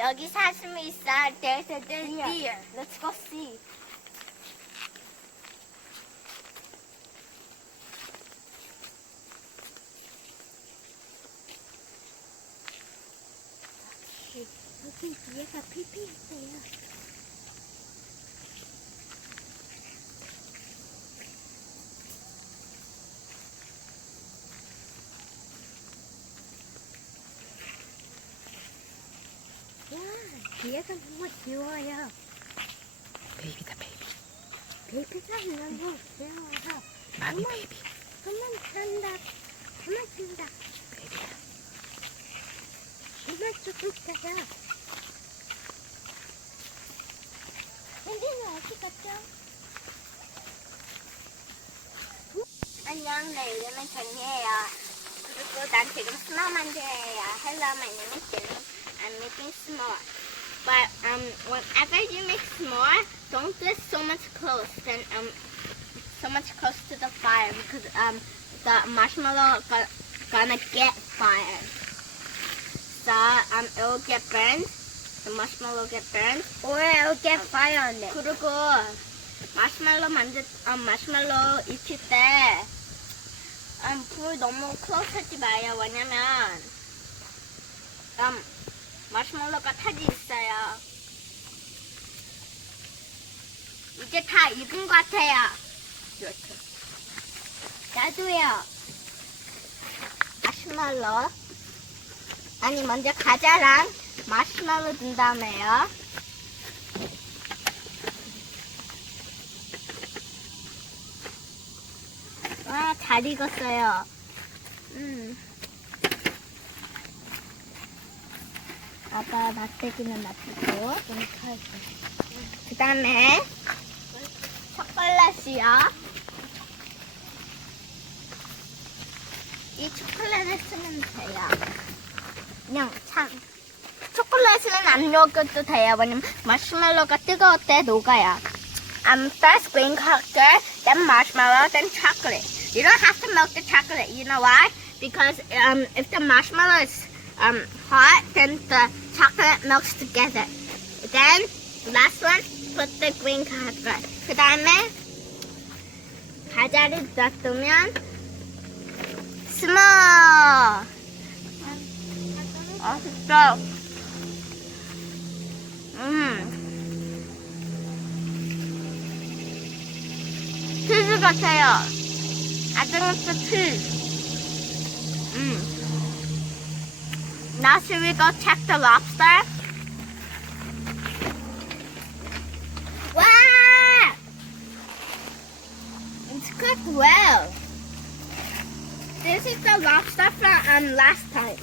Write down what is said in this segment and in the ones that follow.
여기 사슴이 있어. There's a deer. Let's go see. 여기 뒤에가 피피 있어요. 와, 뒤에가 너무 귀여워요. 베이비다 베이비. 베이비가 너무 귀여워서. 마미 베이비. 그만 찬다. 그만 찬다. 베이비야. 그만 조금 있어요. 앤디는 어디 갔죠? 안녕, 내 이름은 전이에요. 그리고 난 지금 스몰 만들어요. Hello, my name is Jenny. I'm making small. But whenever you make small, don't get so much close. Then so much close to the fire because the marshmallow gonna get fire. So it will get burned. The marshmallow get burned. Or it'll get fire on it. 그리고 마시멜로 익힐 때 불 너무 클로즈 하지 마요. 왜냐면 마시멜로가 타지 있어요. 이제 다 익은 것 같아요. 이렇게. 나도요. 마시멜로. 아니 먼저 과자랑 마시멜로 든 다음에요. 와, 잘 익었어요. 아빠 맛대기는 놔두고. 그 다음에 초콜릿이요. 이 초콜릿을 쓰면 돼요. 그냥 초콜릿은 안 녹여도 돼요. 왜냐면 마시멜로가 뜨거울 때 녹아요. First green cracker, then marshmallow, then chocolate. You don't have to melt the chocolate. You know why? Because if the marshmallow is hot, then the chocolate melts together. Then last one, put the green cracker. 그 다음에 과자를 놔두면 스몰. 진짜. 치즈 같아요. 아등스 치즈. Now should we go check the lobster? Wow! It's cooked well. This is the lobster from last time.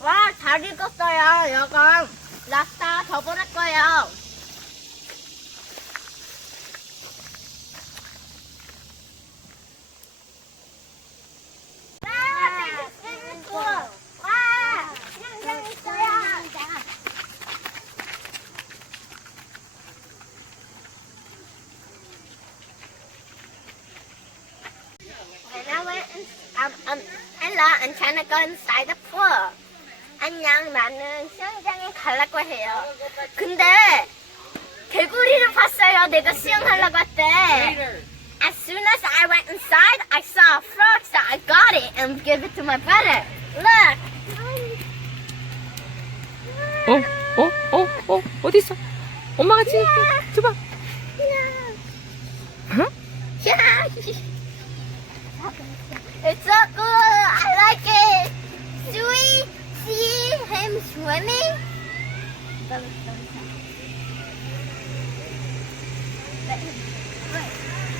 와, 잘 익었어요. 여건 랍스터 더 보낼 거예요. Ella and China go inside the pool. 안녕, 나는 수영장에 가려고 해요. 근데 개구리를 봤어요. 내가 수영하려고 할 때. As soon as I went inside, I saw a frog, so I got it and gave it to my brother. Look. 어디 있어? 엄마가 찍을게. 줘봐. 응? Yeah. It's so cool. I like it. Should we see him swimming?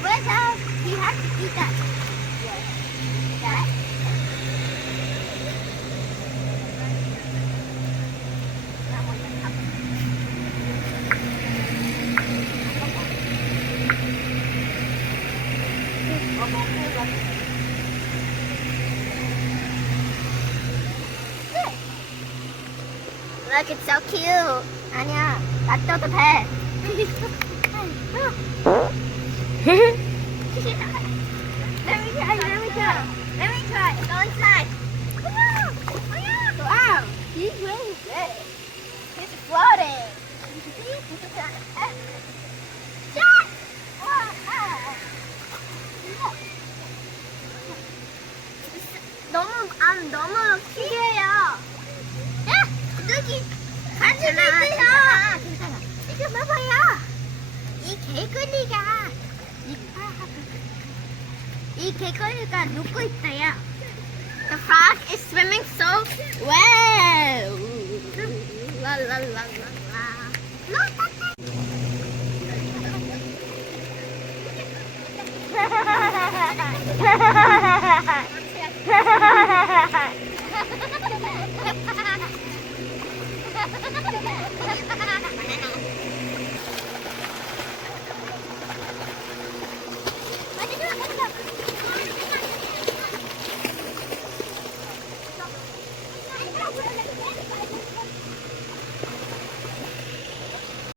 Where's that? He has to eat that. That? Look, it's so cute. 아니야, 놔둬도 돼. Let me try. Let me try. Go inside. Wow. He's really good. He's floating. Shut! 너무 기해요. 야, 누기 같이 있어요. 괜찮아. 이거 봐봐요. 이 개구리가 눕고 있어요. The frog is swimming so well. La la la la la.